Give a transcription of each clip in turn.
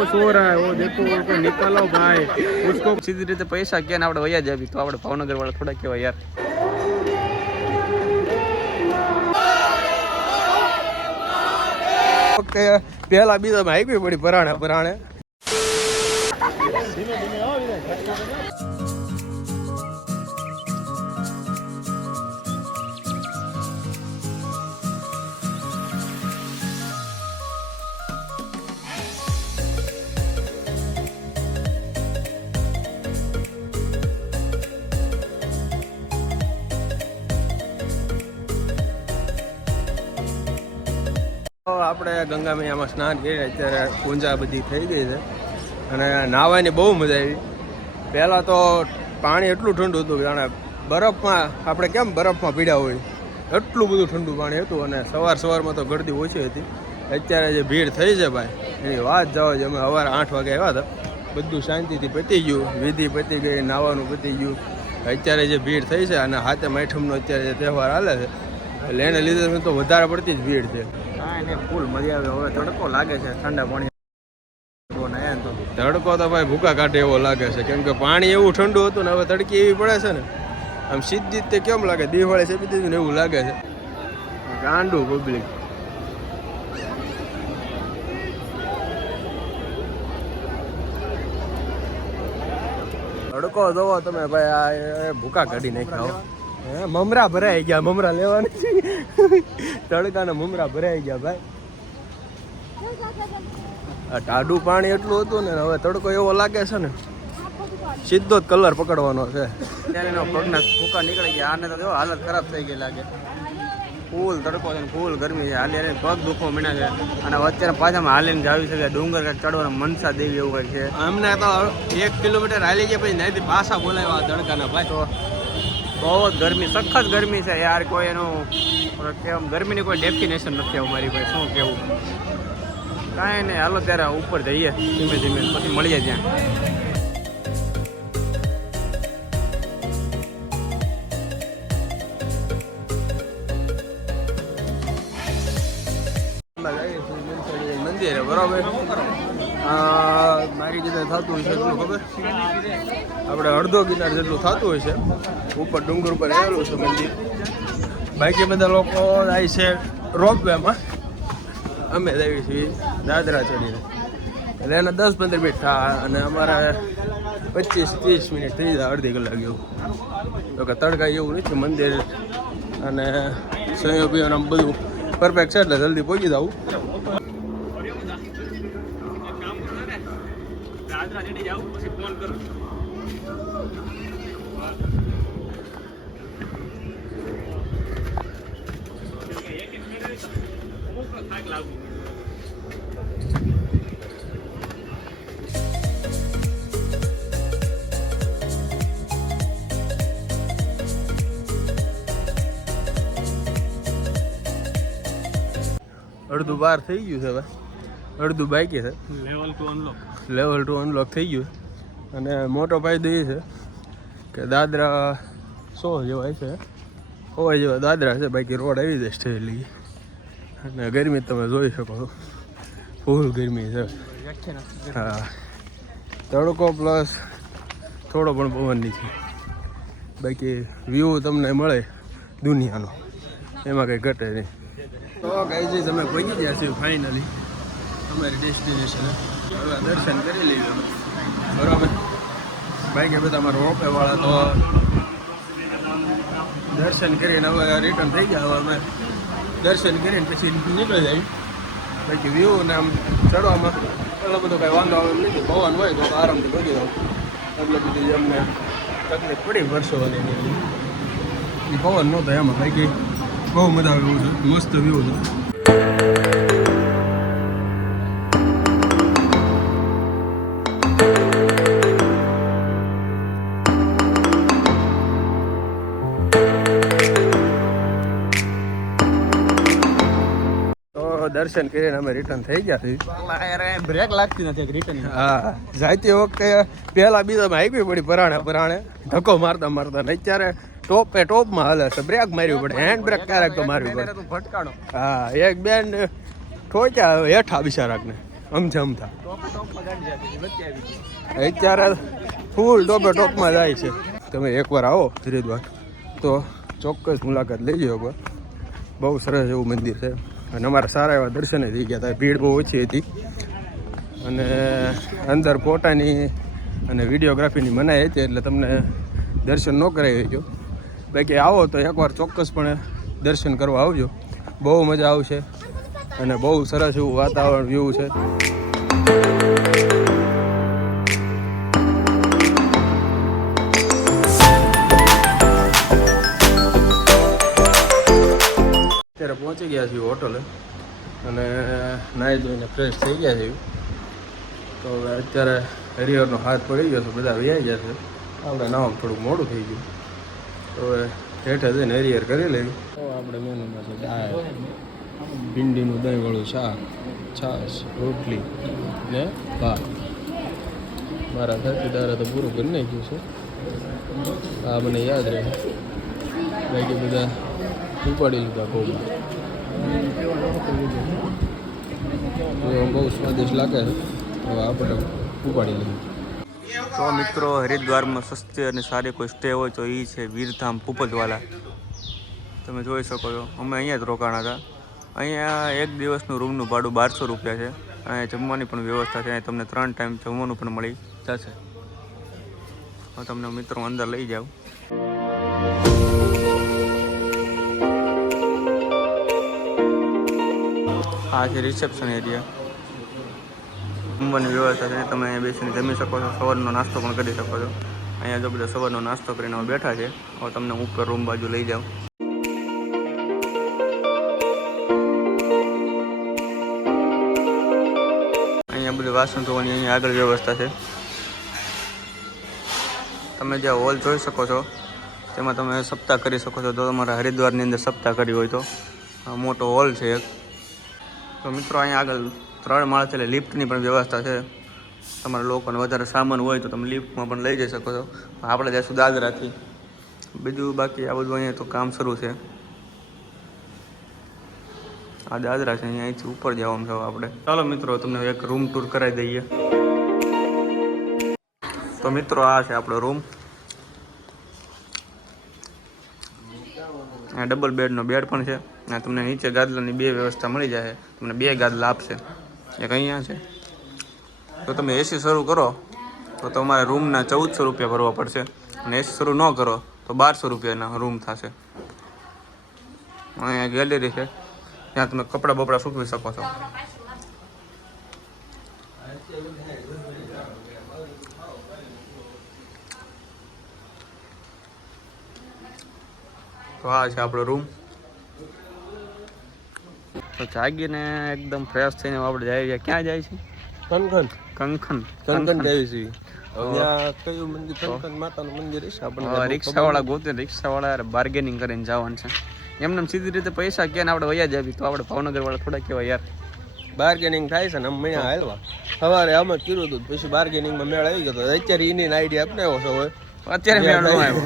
वो सो रहा है, वो देखो उनको निकालो भाई, उसको सीधी રીતે પૈસા ક્યાં આપણે વયા જાવી તો આપણે ભાવનગર વાળા થોડા કેવા યાર. ઓકે પહેલા બીજા માં આવી પડી પરાણે પરાણે. આપણે ગંગા મૈયામાં સ્નાન કરીને અત્યારે પૂંજા બધી થઈ ગઈ છે અને નાહવાની બહુ મજા આવી. પહેલાં તો પાણી એટલું ઠંડુ હતું કે જાણે બરફમાં આપણે કેમ બરફમાં પીડ્યા હોય એટલું બધું ઠંડુ પાણી હતું. અને સવારમાં તો ગળદી ઓછી હતી. અત્યારે જે ભીડ થઈ છે ભાઈ એની વાત જવા જ. અમે સવારે 8 વાગે આવ્યા હતા, બધું શાંતિથી પતી ગયું, વિધિ પતી ગઈ, નાહવાનું પતી ગયું. અત્યારે જે ભીડ થઈ છે અને હાથે આઠમનો અત્યારે જે તહેવાર હાલે છે એટલે એને લીધે તો વધારે પડતી જ ભીડ છે. એને ફૂલ મજા આવે. હવે તડકો લાગે છે, ઠંડા પાણી તડકો તો ભાઈ ભૂકા કાઢે એવો લાગે છે, કેમ કે પાણી એવું ઠંડુ હતું ને હવે તડકી એવી પડે છે ને આમ સીધી તે કેમ લાગે દિવાળી સેપી દીધું ને એવું લાગે છે. ગાંડું પબ્લિક. તડકો જોવો તમે ભાઈ, આ ભૂકા કાઢી નાખ્યા. મમરા ભરાઈ ગયા, મમરા લેવાની તડકાના મમરા ભરાઈ ગયા ભાઈ. આ ટાઢું પાણી એટલું હતું ને હવે તડકો એવો લાગે છે ને સીધો જ કલર પકડવાનો છે. ત્યારે પગના ભૂકા નીકળી ગયા. આને તો જો હાલત ખરાબ થઈ ગઈ લાગે. ફૂલ તડકો છે, ફૂલ ગરમી છે. હાલે પગ દુખવા મીના છે અને અત્યારે પાછામાં હાલીને જાવી શકે. ડુંગર કાંઈક ચડવાના મનસા દેવી એવું કંઈક છે. અમને તો 1 કિલોમીટર હાલી ગયા પછી ત્યાંથી પાછા બોલાવ્યા તડકાના ભાઈ. તો બહુ જ ગરમી, સખત ગરમી છે યાર. કોઈ એનું કેમ ગરમીની કોઈ ડેસ્ટિનેશન નથી અમારી ભાઈ. શું કેવું? કાંઈ નહીં, હાલો ત્યારે ઉપર જઈએ ધીમે ધીમે, પછી મળીએ ત્યાં. મંદિરે બરાબર મારી રીતે થતું હોય છે એટલું ખબર, આપણે અડધો કિલોમીટર જેટલું થતું હોય છે. ઉપર ડુંગર ઉપર આવેલું છે મંદિર. બાકી બધા લોકો જાય છે રોપવેમાં, અમે જઈએ છીએ દાદરા ચડીને. એટલે એને 10-15 મિનિટ થાય અને અમારે 25-30 મિનિટ થઈ જાય, અડધી કલાક એવું. તો કે તડકા એવું નથી. મંદિર અને સંયોગીઓ આમ બધું પરફેક્ટ છે એટલે જલ્દી પહોંચી જવું. અડધું બહાર થઈ ગયું છે હવે, અડધું બાકી છે. લેવલ 2 અનલોક થઈ ગયું. અને મોટો ફાયદો એ છે કે દાદરા 100 જેવા છે, 100 જેવા દાદરા છે. બાકી રોડ આવી જાય સ્ટેલી. અને ગરમી તમે જોઈ શકો છો, ફૂલ ગરમી છે. હા, તડકો પ્લસ થોડો પણ પવનની છે. બાકી વ્યૂ તમને મળે દુનિયાનો, એમાં કંઈ ઘટે નહીં. તો ગાઈઝ તમે પહોંચી ગયા છો ફાઇનલી તમારી ડેસ્ટિનેશન. હવે દર્શન કરી લઈએ બરાબર. બાઈક બધા અમારા રોપેવાળા તો દર્શન કરીને હવે રિટર્ન થઈ ગયા. હવે અમે દર્શન કરીને પછી નીકળી જાય. બાકી વ્યૂ ને આમ ચડવામાં એટલો બધો કાંઈ વાંધો આવે એમ નથી. પવન હોય તો આરામથી પહોંચી જાઉં. એટલે બધી અમને તકલીફ પડી વર્ષોની એ પવન નહોતો એમાં. બાકી બહુ મજા આવે એવું છે, મસ્ત વ્યૂ છે. દર્શન કરીને અમે રિટર્ન થઈ ગયા છીએ. બ્રેક લાગતી નથી રિટર્ન. હા, જાતી વખતે પહેલા બીજામાં આવી પડી પરાણે ધક્કો મારતા મારતા. ને અત્યારે ટોપમાં હાલે છે. બ્રેક મારવી પડે, હેન્ડ બ્રેક ક્યારેક તો મારવી પડે. ભટકાણો. હા, એક બેન ઠોક્યા હેઠા બિચારાકને. અમથા અત્યારે ફૂલ ટોપે ટોપમાં જાય છે. તમે એકવાર આવો હરિદ્વાર તો ચોક્કસ મુલાકાત લઈ જાઓ એકવાર. બહુ સરસ એવું મંદિર છે અને અમારા સારા એવા દર્શને થઈ ગયા હતા. ભીડ બહુ ઓછી હતી અને અંદર ફોટાની અને વિડીયોગ્રાફીની મનાઈ હતી એટલે તમને દર્શન ન કરાવી ગયો. બાકી આવો તો એકવાર ચોક્કસપણે દર્શન કરવા આવજો. બહુ મજા આવશે અને બહુ સરસ એવું વાતાવરણ વ્યૂ છે. અત્યારે પહોંચી ગયા છીએ હોટલે અને નાહી ધોઈને ફ્રેશ થઈ ગયા છીએ. તો હવે અત્યારે હરિહરનો હાથ પડી ગયો છે, બધા વ્યાઈ ગયા છે. આપણે નાવામાં થોડુંક મોડું થઈ ગયું તો હવે હેઠે જઈને હરિહર કરી લેવું. તો આપણે મેનુમાં છે દાળ, ભીંડીનું દહીંવાળું શાક, છાશ, રોટલી ને ભાત. મારા સાથીદારે તો પૂરું કરી નાખ્યું છે. આ મને યાદ રહે. બાકી બધા ઉપાડી લીધા કોબા. બહુ સ્વાદિષ્ટ લાગે છે. હવે આપણે ઉપાડી લઈએ. તો મિત્રો હરિદ્વારમાં સસ્તી અને સારી કોઈ સ્ટે હોય તો એ છે વીરધામ પૂપતવાલા. તમે જોઈ શકો છો. અમે અહીંયા જ રોકાણા હતા. અહીંયા એક દિવસનું રૂમનું ભાડું 1200 રૂપિયા છે. અહીંયા જમવાની પણ વ્યવસ્થા છે. તમને 3 ટાઈમ જમવાનું પણ મળી જશે. હું તમને મિત્રો અંદર લઈ જાઉં. આ છે રિસેપ્શન એરિયા. જમવાની વ્યવસ્થા છે. તમે અહીંયા બેસીને જમી શકો છો. સવારનો નાસ્તો પણ કરી શકો છો. અહીંયા જો બધા સવારનો નાસ્તો કરીને હવે બેઠા છે. હવે તમને ઉપર રૂમ બાજુ લઈ જાઉં. અહીંયા બધી વાસણ ધોવાની અહીંયા આગળ વ્યવસ્થા છે. તમે જે હોલ જોઈ શકો છો તેમાં તમે સપ્તાહ કરી શકો છો. જો તમારા હરિદ્વારની અંદર સપ્તાહ કરી હોય તો મોટો હોલ છે એક. તો મિત્રો અહીંયા આગળ 3 માળ છે એટલે લિફ્ટની પણ વ્યવસ્થા છે. તમારા લોકોને વધારે સામાન હોય તો તમે લિફ્ટમાં પણ લઈ જઈ શકો છો. આપણે જઈશું દાદરાથી. બીજું બાકી આ બધું અહીંયા તો કામ શરૂ છે. આ દાદરા છે. અહીંયાથી ઉપર જવાનું છે આપણે. ચાલો મિત્રો તમને એક રૂમ ટૂર કરાવી દઈએ. તો મિત્રો આ છે આપણો રૂમ. આ ડબલ બેડનો બેડ પણ છે. આ તમને નીચે ગાદલાની 2 વ્યવસ્થા મળી જાય. તમને 2 ગાદલા આપશે. એક અહીંયા છે. તો તમે એસી શરૂ કરો તો તમારે રૂમના 1400 રૂપિયા ભરવા પડશે અને એસી શરૂ ન કરો તો 1200 રૂપિયાના રૂમ થશે. અહીંયા ગેલેરી છે. ત્યાં તમે કપડાં બપડા સૂકવી શકો છો. તો આ છે આપણો રૂમ. તો જાગીને એકદમ ફ્રેશ થઈને આપણે જઈએ. ક્યાં જાય છે? કંકન જાય છે. ત્યાં કયું મંદિર? કંકન માતાનું મંદિર છે. આપણે રિક્ષાવાળા ગોતે. રિક્ષાવાળા બાર્ગેનિંગ કરીને જવાનું છે. એમને સીધી રીતે પૈસા ક્યાં આપણે વયા જાવી તો આપણે ભાવનગર વાળા થોડા કેવા યાર બાર્ગેનિંગ થાય છે ને. અમે અહીંયા હાલવા સવારે આમ જ કર્યું હતું. પછી બાર્ગેનિંગમાં મેળ આવી ગયો. અત્યારે એની આઈડિયા અપનાવ્યો છે. હવે અત્યારે મેળ ન આવ્યો.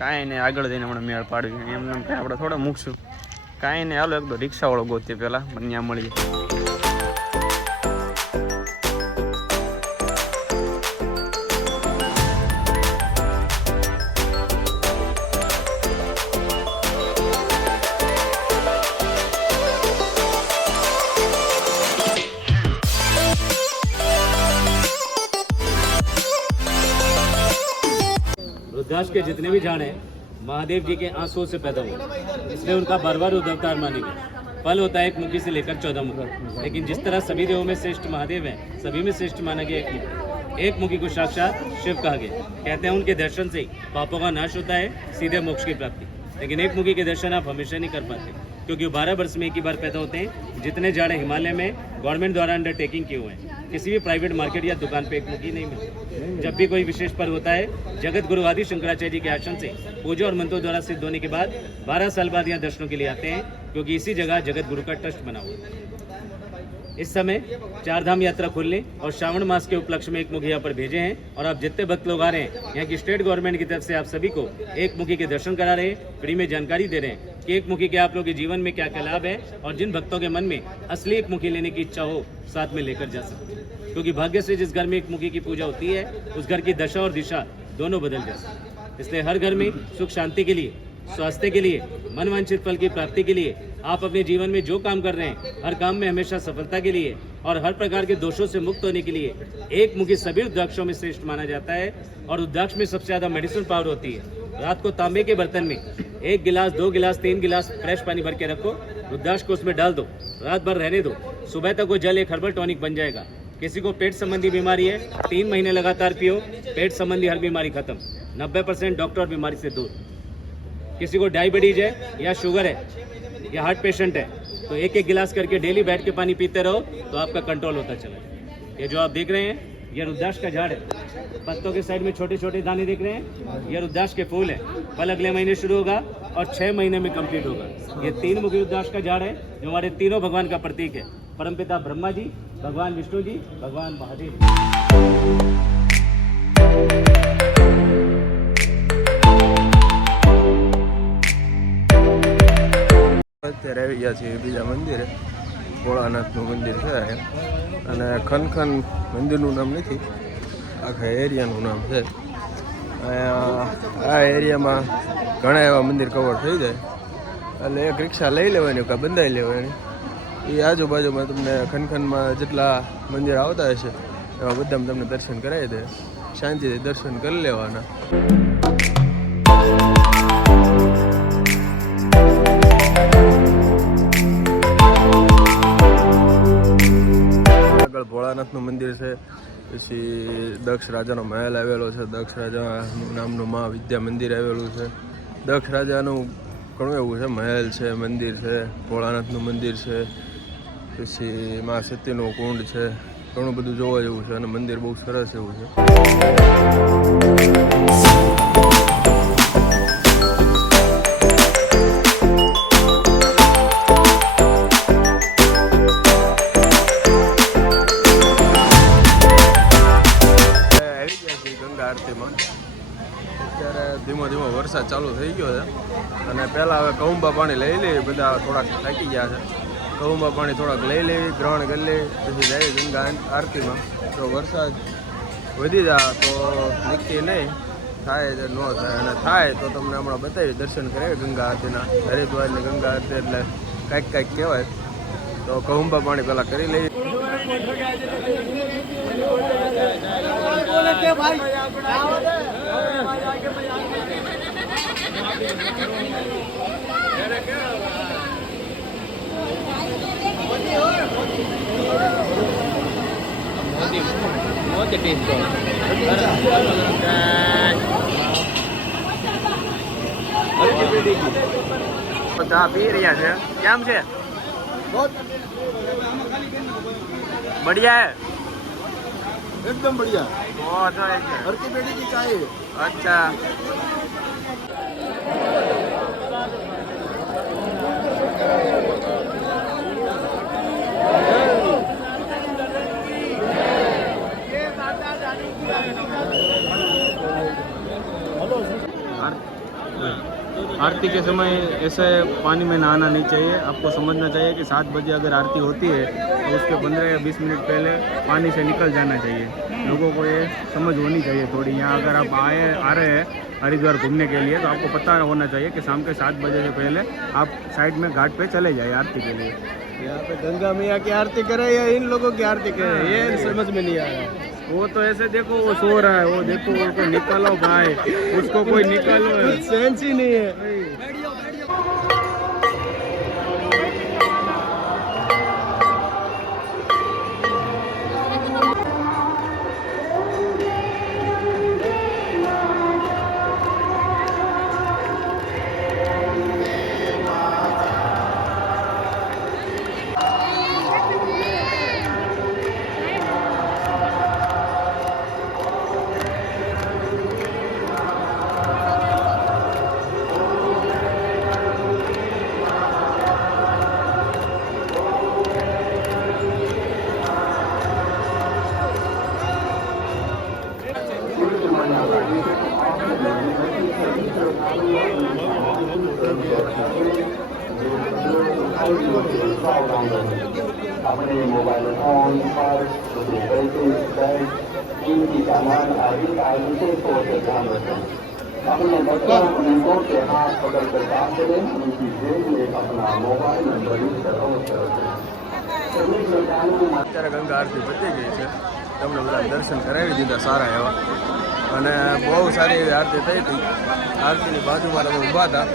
કાંઈ નહીં, આગળ જઈને હમણાં મેળ પાડવી. એમને કાંઈ આપણે થોડા મૂકશું. કાંઈ નહીં, હાલો એક તો રિક્ષાવાળો ગોતીએ પહેલાં મને ત્યાં મળીએ. रुद्राक्ष के जितने भी झाड़ हैं महादेव जी के आंसुओं से पैदा हुए, इसलिए उनका बार बार अवतार माने गए. फल होता है 1 मुखी से लेकर 14 मुखी. लेकिन जिस तरह सभी देवों में श्रेष्ठ महादेव हैं, सभी में श्रेष्ठ माना गया एक मुखी को साक्षात शिव कहा गया. कहते हैं उनके दर्शन से पापों का नाश होता है, सीधे मोक्ष की प्राप्ति. लेकिन एक मुखी के दर्शन आप हमेशा नहीं कर पाते, क्योंकि 12 वर्ष में एक ही बार पैदा होते हैं. जितने झाड़े हिमालय में गवर्नमेंट द्वारा अंडरटेकिंग किए हुए हैं, किसी भी प्राइवेट मार्केट या दुकान पे एक मुखी नहीं मिलती. जब भी कोई विशेष पर्व होता है, जगत गुरु आदि शंकराचार्य जी के आश्रम से पूजा और मंत्रों द्वारा सिद्ध होने के बाद 12 साल बाद यहाँ दर्शनों के लिए आते हैं, क्योंकि इसी जगह जगत गुरु का ट्रस्ट बना हुआ है. इस समय 4 धाम यात्रा खुलने और श्रावण मास के उपलक्ष्य में एक मुखी यहाँ पर भेजे हैं. और आप जितने भक्त लोग आ रहे हैं, यहाँ की स्टेट गवर्नमेंट की तरफ से आप सभी को एक मुखी के दर्शन करा रहे हैं, फ्री में जानकारी दे रहे हैं. कि एक मुखी के आप लोगों के जीवन में क्या क्या लाभ है, और जिन भक्तों के मन में असली एक मुखी लेने की इच्छा हो साथ में लेकर जा सकते हैं। क्योंकि भाग्य से जिस घर में एक मुखी की पूजा होती है उस घर की दशा और दिशा दोनों बदल जाती है। इसलिए हर घर में सुख शांति के लिए, स्वास्थ्य के लिए, मनवांछित फल की प्राप्ति के लिए, आप अपने जीवन में जो काम कर रहे हैं हर काम में हमेशा सफलता के लिए और हर प्रकार के दोषों से मुक्त होने के लिए एक मुखी सभी रुद्राक्षों में श्रेष्ठ माना जाता है। और रुद्राक्ष में सबसे ज्यादा मेडिसिन पावर होती है। रात को तांबे के बर्तन में 1 गिलास, 2 गिलास, 3 गिलास फ्रेश पानी भर के रखो, रुद्राक्ष को उसमें डाल दो, रात भर रहने दो, सुबह तक वो जल एक हर्बल टॉनिक बन जाएगा। किसी को पेट संबंधी बीमारी है, 3 महीने लगातार पियो, पेट संबंधी हर बीमारी खत्म, 90% डॉक्टर बीमारी से दूर। किसी को डायबिटीज है या शुगर है या हार्ट पेशेंट है तो 1-1 गिलास करके डेली बैठ के पानी पीते रहो तो आपका कंट्रोल होता चला। ये जो आप देख रहे हैं ये रुद्राक्ष का झाड़ है, पत्तों के साइड में छोटे छोटे दाने दिख रहे हैं, ये रुद्राक्ष के फूल है। फल अगले महीने शुरू होगा और 6 महीने में कंप्लीट होगा। ये 3 मुखी रुद्राक्ष का झाड़ है जो हमारे तीनों भगवान का प्रतीक है, परमपिता ब्रह्मा जी, भगवान विष्णु जी, भगवान महादेव। અત્યારે આવી ગયા છીએ બીજા મંદિરે, ભોળાનાથનું મંદિર છે અને ખનખન મંદિરનું નામ નથી, આખા એરિયાનું નામ છે। આ એરિયામાં ઘણા એવા મંદિર કવર થઈ જાય એટલે એક રિક્ષા લઈ લેવાની કાં બંધાઈ લેવાની, એ આજુબાજુમાં તમને ખનખનમાં જેટલા મંદિર આવતા હશે એવા બધામાં તમને દર્શન કરાવી દે, શાંતિથી દર્શન કરી લેવાના। ભોળાનાથનું મંદિર છે, પછી દક્ષ રાજાનો મહેલ આવેલો છે, દક્ષ રાજા નામનું મા વિદ્યા મંદિર આવેલું છે। દક્ષ રાજાનું ઘણું એવું છે, મહેલ છે, મંદિર છે, ભોળાનાથનું મંદિર છે, પછી મા સતીનું કુંડ છે, ઘણું બધું જોવા જેવું છે અને મંદિર બહુ સરસ એવું છે। અત્યારે ધીમો ધીમો વરસાદ ચાલુ થઈ ગયો છે અને પહેલાં હવે કૌંબા પાણી લઈ લેવી, બધા થોડાક થાકી ગયા છે, કૌંબા પાણી થોડાક લઈ લેવી, ગ્રહણ કરી લેવી, પછી જઈએ ગંગા આરતીમાં। જો વરસાદ વધી જાય તો નક્કી નહીં થાય, ન થાય, અને થાય તો તમને હમણાં બતાવી દર્શન કરાવી ગંગા આરતીના। હરિદ્વારની ગંગા આરતી એટલે કાંઈક કહેવાય, તો કૌંબા પાણી પહેલાં કરી લેવી। ચા પી રહ્યા છે, કેમ છે? बढ़िया है, एकदम बढ़िया, बहुत हर की बेटी की चाय। अच्छा, आरती के समय ऐसे पानी में नहाना नहीं चाहिए। आपको समझना चाहिए कि 7 बजे अगर आरती होती है तो उसके 15 या 20 मिनट पहले पानी से निकल जाना चाहिए। लोगों को ये समझ होनी चाहिए थोड़ी। यहाँ अगर आप आ रहे हैं हरिद्वार घूमने के लिए तो आपको पता होना चाहिए कि शाम के 7 बजे से पहले आप साइड में घाट पे चले जाए आरती के लिए। यहाँ पे गंगा मैया की आरती करे या इन लोगों की आरती करे, ये समझ में नहीं आ रहा। वो तो ऐसे देखो वो सो रहा है, वो देखो उसको निकालो भाई, उसको कोई निकालो, सेंस ही नहीं है। अपने मोबाइल फोन पर रुपये पैसे बैंक कीमती सामान आदि कारणों से सोच ध्यान रखें। अपने बच्चों उनको के हाथ पकड़ कर काम करें, उनकी जेब में अपना मोबाइल नंबर अवश्य रखें। सभी लोगों को અત્યારે ગંગા આરતી પતી ગઈ છે, તમને બધા દર્શન કરાવી દીધા સારા એવા, અને બહુ સારી એવી આરતી થઈ હતી. આરતીની બાજુમાં અમે ઊભા હતા.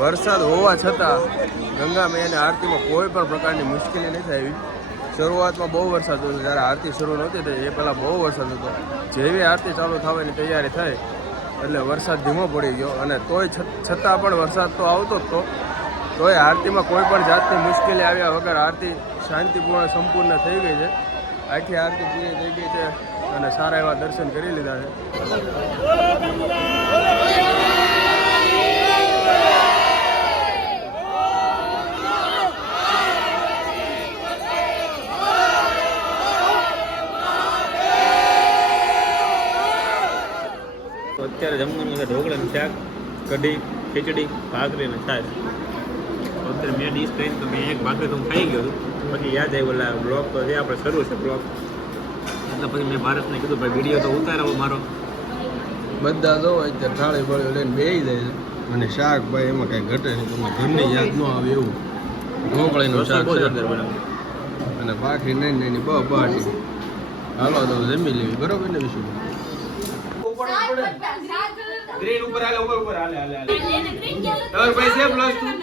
વરસાદ હોવા છતાં ગંગા મૈયાની આરતીમાં કોઈ પણ પ્રકારની મુશ્કેલી નથી આવી. શરૂઆતમાં બહુ વરસાદ હતો, જ્યારે આરતી શરૂ નહોતી થઈ એ પહેલાં બહુ વરસાદ હતો. જેવી આરતી ચાલુ થવાની તૈયારી થઈ એટલે વરસાદ ધીમો પડી ગયો, અને તોય છતાં પણ વરસાદ તો આવતો જ તો. તોય આરતીમાં કોઈ પણ જાતની મુશ્કેલી આવ્યા વગર આરતી શાંતિપૂર્ણ સંપૂર્ણ થઈ ગઈ છે. આખી આરતી પૂરી થઈ ગઈ છે અને સારા એવા દર્શન કરી લીધા છે. તો અત્યારે જમવાનું છે ઢોકળાનું શાક, કઢી, ખીચડી, ભાખરી અને છાશ. અત્યારે મેં ડીશ કરી તો મેં એક ભાખરી તો હું ખાઈ ગયો છું. પછી યાદ આવ્યું એટલે બ્લોગ તો જે આપણે શરૂ છે બ્લોગ, એટલે પછી મેં ભારતને કીધું ભાઈ વિડીયો તો ઉતારાવો મારો. બધા જો અત્યારે થાળી બળી લઈને બેસી જાય છે, અને શાક ભાઈ એમાં કાંઈ ઘટે નહીં, તમને ઘરની યાદ ન આવે એવું ઢોકળીનું શાક બહુ છે, જોરદાર બનાવ્યું. અને ભાખરી નાની નાની બહાટી. હાલો તો જમી લેવી, બરોબર ને વિશું? ગ્રીન ઉપર હાલે, ઉપર હાલે હાલે હાલે. તમારે પૈસા પ્લસ તું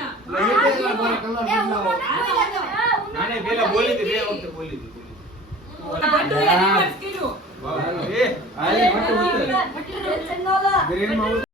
નાને પેલા બોલી હતી, બે વખતે બોલી હતી. ગ્રીન માં